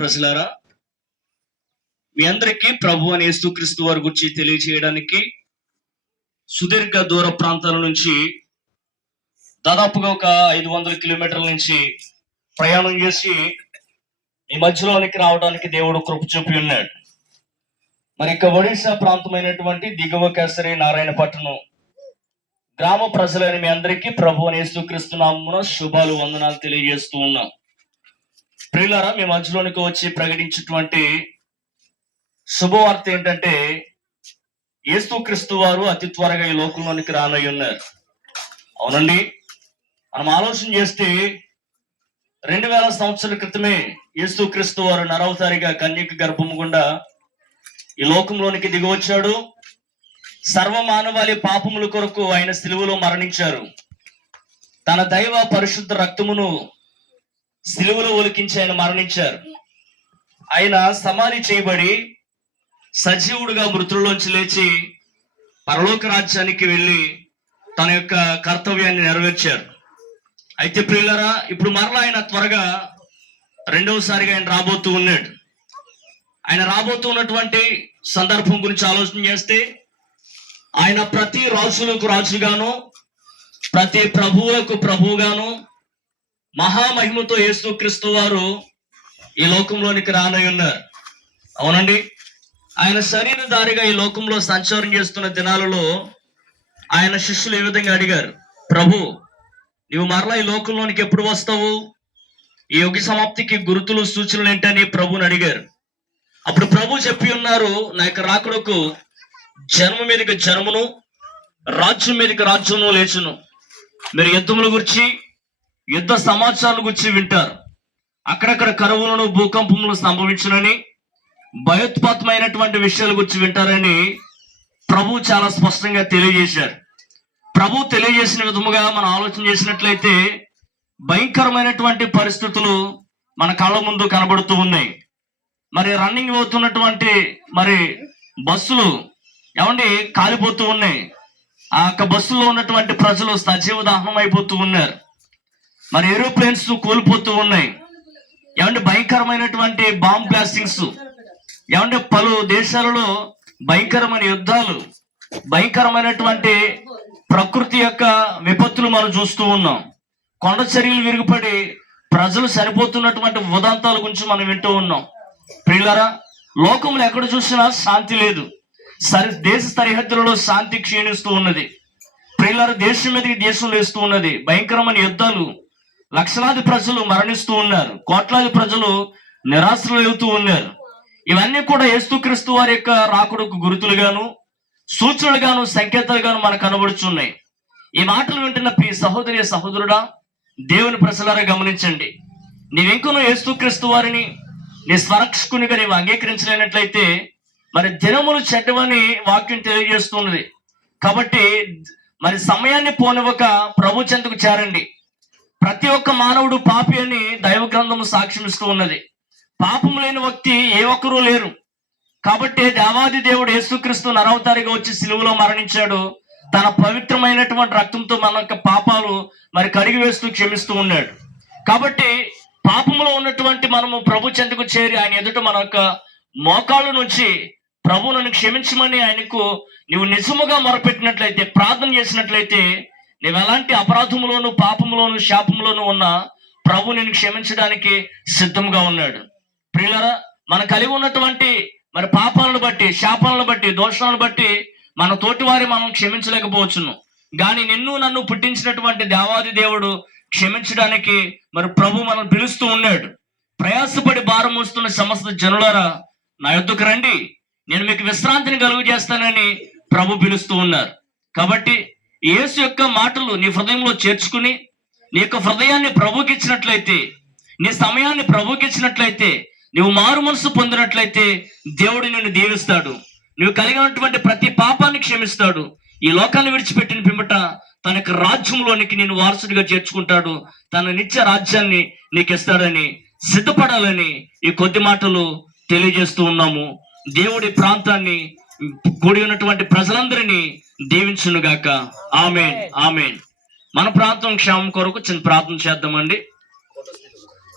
ప్రజలారా మీ అందరికీ ప్రభు అని యేసుక్రీస్తు వారి గురించి తెలియజేయడానికి సుదీర్ఘ దూర ప్రాంతాల నుంచి దాదాపుగా ఒక ఐదు వందల కిలోమీటర్ల నుంచి ప్రయాణం చేసి ఈ మధ్యలోనికి రావడానికి దేవుడు కృప చూపి ఉన్నాడు. మరి ఇక ఒడిశా ప్రాంతమైనటువంటి దిగువ కేసరి నారాయణపట్నం గ్రామ ప్రజలైన మీ అందరికీ ప్రభు అని యేసుక్రీస్తు నామమున శుభాలు వందనాలు తెలియజేస్తూ ఉన్నాం. ప్రియులారా మీ మధ్యలోనికి వచ్చి ప్రకటించినటువంటి శుభవార్త ఏంటంటే యేసుక్రీస్తు వారు అతి త్వరగా ఈ లోకంలోనికి రానై ఉన్నారు. అవునండి? మనం ఆలోచన చేస్తే రెండు వేల సంవత్సరాల క్రితమే యేసుక్రీస్తు వారు నరవతారిగా కన్యక గర్భము గుండా ఈ లోకంలోనికి దిగి వచ్చాడు. సర్వ మానవాళి పాపముల కొరకు ఆయన సిలువలో మరణించారు. తన దైవ పరిశుద్ధ రక్తమును సిలువలో ఒలికించి ఆయన మరణించారు. ఆయన సమాధి చేయబడి సజీవుడిగా మృతుల్లోంచి లేచి పరలోక రాజ్యానికి వెళ్ళి తన యొక్క కర్తవ్యాన్ని నెరవేర్చారు. అయితే ప్రియులరా ఇప్పుడు మరలా ఆయన త్వరగా రెండవసారిగా ఆయన రాబోతూ ఉన్నాడు. ఆయన రాబోతూ ఉన్నటువంటి సందర్భం గురించి ఆలోచన చేస్తే ఆయన ప్రతి రాజులకు రాజుగాను ప్రతి ప్రభువులకు ప్రభువుగాను మహామహిమతో యేసుక్రీస్తు వారు ఈ లోకంలోనికి రానై ఉన్నారు. అవునండి? ఆయన శరీరధారిగా ఈ లోకంలో సంచారం చేస్తున్న దినాలలో ఆయన శిష్యులు ఏ విధంగా అడిగారు? ప్రభు నీవు మరలా ఈ లోకంలోనికి ఎప్పుడు వస్తావు? ఈ యుగ సమాప్తికి గురుతులు సూచనలు ఏంటని ప్రభుని అడిగారు. అప్పుడు ప్రభు చెప్పి ఉన్నారు నా యొక్క రాకుడకు జన్మ మీదకి జన్మను రాజ్యం మీదకి రాజ్యము లేచును. మీరు యుద్ధముల గురించి యుద్ధ సమాచారాల గురించి వింటారు. అక్కడక్కడ కరువులను భూకంపములు సంభవించునని భయోత్పాతమైనటువంటి విషయాల గురించి వింటారని ప్రభు చాలా స్పష్టంగా తెలియజేశారు. ప్రభు తెలియజేసిన విధముగా మనం ఆలోచన చేసినట్లయితే భయంకరమైనటువంటి పరిస్థితులు మన కళ్ళ ముందు కనబడుతూ ఉన్నాయి. మరి రన్నింగ్ అవుతున్నటువంటి మరి బస్సులు ఏమండి కాలిపోతూ ఉన్నాయి. ఆ యొక్క బస్సులో ఉన్నటువంటి ప్రజలు సజీవ దహనం అయిపోతూ ఉన్నారు. మరి ఏరోప్లేన్స్ కోల్పోతూ ఉన్నాయి. ఏమంటే భయంకరమైనటువంటి బాంబ్ బ్లాస్టింగ్స్ ఏమంటే పలు దేశాలలో భయంకరమైన యుద్ధాలు భయంకరమైనటువంటి ప్రకృతి యొక్క విపత్తులు మనం చూస్తూ ఉన్నాం. కొండ చర్యలు విరుగుపడి ప్రజలు చనిపోతున్నటువంటి ఉదాంతాల గురించి మనం వింటూ ఉన్నాం. ప్రియులరా లోకంలో ఎక్కడ చూసినా శాంతి లేదు. సరి దేశ సరిహద్దులలో శాంతి క్షీణిస్తూ ఉన్నది. ప్రియులరా దేశం మీదకి దేశం లేస్తూ ఉన్నది. భయంకరమైన యుద్ధాలు లక్షలాది ప్రజలు మరణిస్తూ ఉన్నారు. కోట్లాది ప్రజలు నిరాశలు వెళ్తూ ఉన్నారు. ఇవన్నీ కూడా యేసుక్రీస్తు వారి యొక్క రాకుడుకు గుర్తులుగాను సూచనలుగాను సంకేతాలుగాను మనకు కనబడుచున్నాయి. ఈ మాటలు వింటున్న ప్రియ సహోదరి సహోదరుడా దేవుని ప్రజలారా గమనించండి. నీవెంకనో యేసుక్రీస్తు వారిని నీ స్వరక్షకునిగా నీవు అంగీకరించలేనట్లయితే మరి దినములు చెడ్డవని వాక్యం తెలియజేస్తున్నది. కాబట్టి మరి సమయాన్ని పోనివ్వక ప్రభు చెంతకు చేరండి. ప్రతి ఒక్క మానవుడు పాపి అని దైవ గ్రంథము సాక్ష్యమిస్తూ ఉన్నది. పాపం లేని వ్యక్తి ఏ ఒక్కరూ లేరు. కాబట్టి దేవాది దేవుడు యేసుక్రీస్తు నరవతారిగా వచ్చి సిలువలో మరణించాడు. తన పవిత్రమైనటువంటి రక్తంతో మన యొక్క పాపాలు మరి కడిగి వేస్తూ క్షమిస్తూ ఉన్నాడు. కాబట్టి పాపంలో ఉన్నటువంటి మనము ప్రభు చెందుకు చేరి ఆయన ఎదుట మన యొక్క మోకాళ్ళ నుంచి ప్రభు నన్ను క్షమించమని ఆయనకు నీవు నిజముగా మొరపెట్టినట్లయితే ప్రార్థన చేసినట్లయితే నీవు ఎలాంటి అపరాధములోను పాపములోను శాపములోను ఉన్న ప్రభు నేను క్షమించడానికి సిద్ధంగా ఉన్నాడు. ప్రియులరా మన కలిగి ఉన్నటువంటి మరి పాపాలను బట్టి శాపాలను బట్టి దోషాలను బట్టి మన తోటివారి మనం క్షమించలేకపోవచ్చును. కానీ నిన్ను నన్ను పుట్టించినటువంటి దేవాది దేవుడు క్షమించడానికి మరి ప్రభు మనం పిలుస్తూ ఉన్నాడు. ప్రయాసపడి భారం మోస్తున్న సమస్త జనులారా నా యొద్దకు రండి. నేను మీకు విశ్రాంతిని కలుగు చేస్తానని ప్రభు పిలుస్తూ ఉన్నారు. కాబట్టి యేసు యొక్క మాటలు నీ హృదయంలో చేర్చుకుని నీ యొక్క హృదయాన్ని ప్రభుకి ఇచ్చినట్లయితే నీ సమయాన్ని ప్రభుకి ఇచ్చినట్లయితే నువ్వు మారు మనసు పొందినట్లయితే దేవుడు నిన్ను దీవిస్తాడు. నువ్వు కలిగినటువంటి ప్రతి పాపాన్ని క్షమిస్తాడు. ఈ లోకాన్ని విడిచిపెట్టిన పిమ్మట తన యొక్క రాజ్యంలోనికి నేను వారసుడిగా చేర్చుకుంటాడు. తన నిత్య రాజ్యాన్ని నీకు ఇస్తాడని సిద్ధపడాలని ఈ కొద్ది మాటలు తెలియజేస్తూ ఉన్నాము. దేవుడి ప్రాంతాన్ని కూడి ఉన్నటువంటి ప్రజలందరినీ దీవించునుగాక. ఆమెన్. ఆమెన్. మన ప్రాంతం క్షేమం కొరకు చిన్న ప్రార్థన చేద్దామండి.